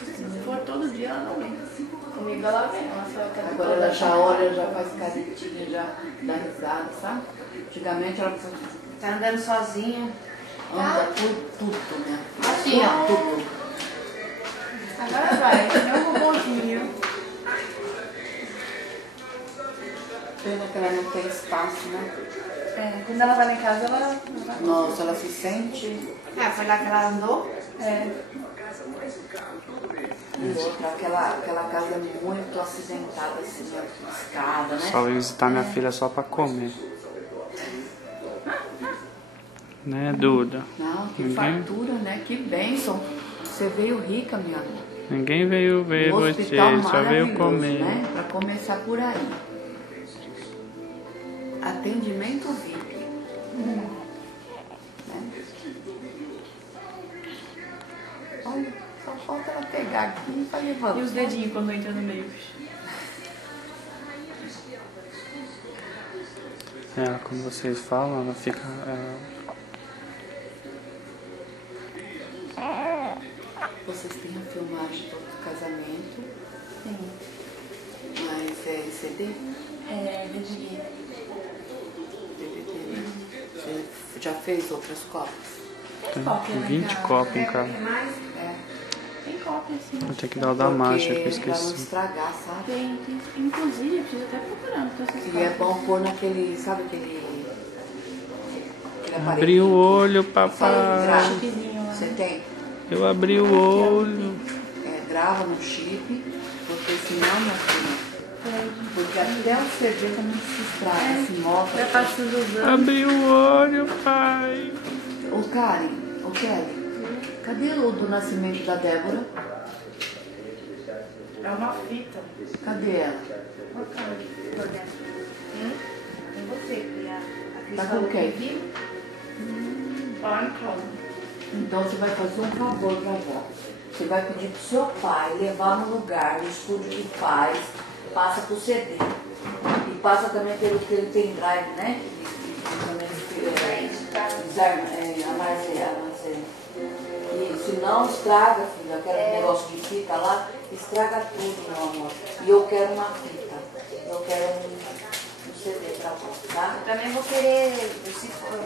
Se for todo dia, ela não vem. Comigo ela vem. Agora ela já olha, já faz caretinha, já dá risada, sabe? Antigamente ela tá andando sozinha. anda por tudo, né? Assim, ó. Tudo. Agora vai, é um robôzinho. Pena que ela não tem espaço, né? É, quando ela vai lá em casa, ela... Nossa, ela se sente. foi lá que ela andou? É. E outra, aquela casa é muito acidentada, assim, a escada, né? Só vim visitar minha filha só pra comer. Né, Duda? Não, que fartura, né? Que bênção. Você veio rica, minha amor. Ninguém veio ver você, só veio comer. Né? Pra começar por aí. Atendimento VIP. Né? Olha, só falta ela pegar aqui e fazer vamos. E os dedinhos quando entra no meio? É, quando vocês falam, ela fica... Vocês têm a filmagem do casamento? Sim. Mas é CD? É, DVD. DVD, né? Você já fez outras cópias? Tem 20 copos em casa. É. Tem cópia, sim. Vou ter que dar o da marcha, que eu Pra não esqueci. estragar, sabe? Tem. Inclusive, eu preciso até procurando com essas E é cópias. bom pôr naquele, sabe aquele aparelho? Abri o olho, Sabe, papai. grava. Chipzinho lá. Você tem? Eu abri o olho. Grava no chip, porque senão, minha filha, porque até o CD também se estraga, se mostra. Vai passando os anos. Abri o olho, pai. Ô Karen, ô Kelly, cadê o do nascimento da Débora? É uma fita. Cadê ela? Olha a cara por dentro. É você que a Cris Tá falou com que quem? viu. Olha no colo. Então você vai fazer um favor pra avó. Você vai pedir pro seu pai levar no lugar, no estúdio que faz, passa pro CD. E passa também pelo que ele tem drive, né? E se não estraga, filha, aquele negócio de fita lá, estraga tudo, meu amor. E eu quero uma fita. Eu quero um CD pra você, tá? Também vou querer, se for,